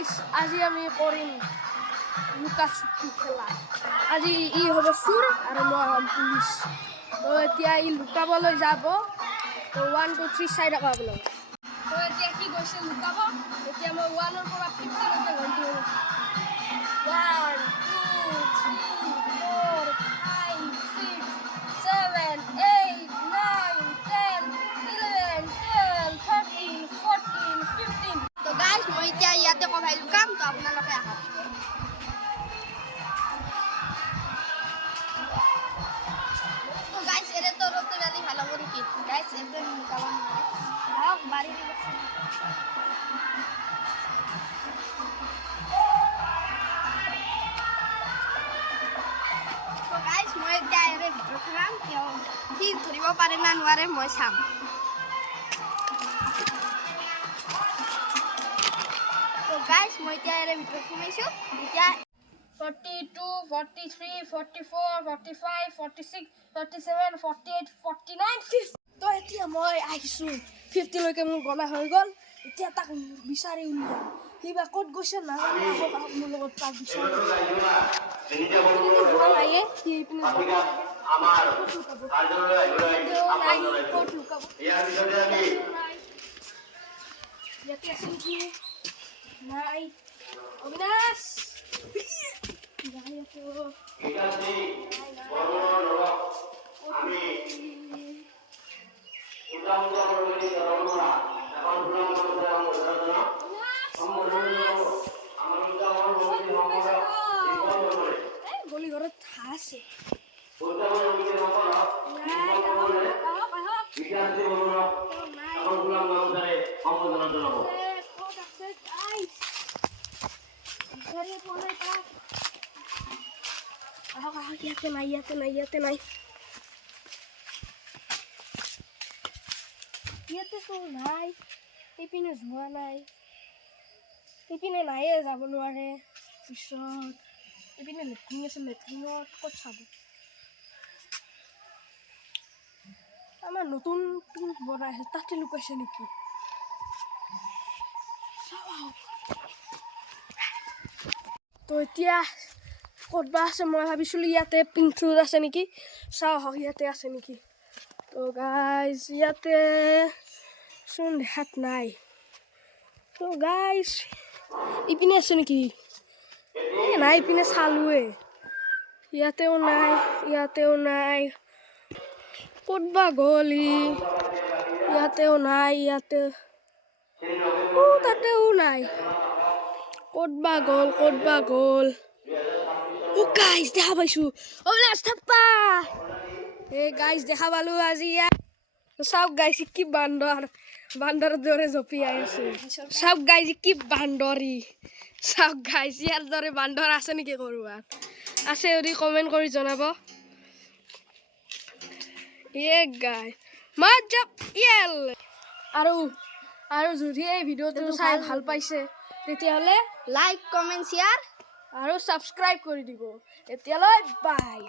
Guys আজি আমি কৰিম লুকাচুপি খেলা আজি ই হ'ব চুৰ আৰু মই হ'ম পুলিচ তো এতিয়া ই লুকাবলৈ যাব তো 1 2 3 চাই থকা বোলে তো এতিয়া কি গৈছে লুকাব এতিয়া মই 1 ৰ পৰা 50 লৈকে গন্তি কৰিম 1 2 3 4 5 6 7 8 9 10 11 12 13 14 15 তো গাইস মই এতিয়া ইয়াতে কভাই লুকাম তো আপোনালোকে আহক তো গাইস এরে তো রতে জানি ভালো করে কি গাইস এতে লুকাব আহক বাড়ি দিবছি তো গাইস মই এতিয়া এরে ভিতর থাকাম কি ধরিব পারে না নোৱাৰে মই চাম তো গাইস মই এতিয়া এৰে ভিতৰত সোমাইছো এতিয়া 42 43 44 45 46 47 48 49 50 তো এতিয়া মই আহিছো 50 লৈকে মোৰ গণা হৈ গ'ল এতিয়া তাক বিচাৰি উলিয়াম কিবা ক'ত গৈছে নাজানো আহক মোৰ লগত তাক বিচাৰি নাইয়ে কি পিনে আমাৰ কাৰ্যালয় আহিবলৈ ক'ত লুকাব ইয়াৰ পিছতে আমি ইয়াতে আছিল কি নাই অবিনাশ যাই আছো এটা আছে বড় নরক আমি উদাহরণ করে ধরনা এখন গুলো মনে আমরা ধরনা সম্বোধন আমার উদাহরণ হইছে আমরা এই করে এই গলি ঘরে থাসে উদাহরণ হইছে আমরা বিকাশ দেব নরক এখন গুলো মনে সম্বোধন জানাবো Sorry, boleh tak? ইয়াতে নাই ইয়াতে তো নাই ইপিনে যোৱা নাই ইপিনে নাইয়ে যাব নোৱাৰে পিছত ইপিনে লেট্ৰিন আছে লেট্ৰিনত ক'ত চাব আমাৰ নতুন বনাই আছে তাতে লুকাইছে নেকি তো এতিয়া ক'তবা আছে মই ভাবিছিলোঁ ইয়াতে পিন্টুত আছে নেকি চাওঁ আহক ইয়াতে আছে নেকি তো গাইজ ইয়াতে চোন দেখাত নাই তো গাইজ ইপিনে আছে নেকি নাই ইপিনে চালোৱে ইয়াতেও নাই ক'তবা গ'ল ইয়াতেও নাই ইয়াতে তাতেও নাই ক'তবা গ'ল ও গাইজ দেখা পাইছো ও লাষ্ট থাপ্পা এই গাইজ দেখা পালো আজি চাওক গাইজ কি বান্দৰৰ দৰে জঁপিয়াই আছে চাওক গাইজ কি বান্দৰী চাওক গাইজ ইয়াৰ দৰে বান্দৰ আছে নেকি ক'ৰবাত আছে যদি কমেণ্ট কৰি জনাব গাই মজা ইয়েল আৰু যদি এই ভিডিঅ'টো চাই ভাল পাইছে তেতিয়াহ'লে লাইক কমেন্ট শেয়ার আৰু সাবস্ক্ৰাইব কৰি দিব এতিয়ালৈ বাই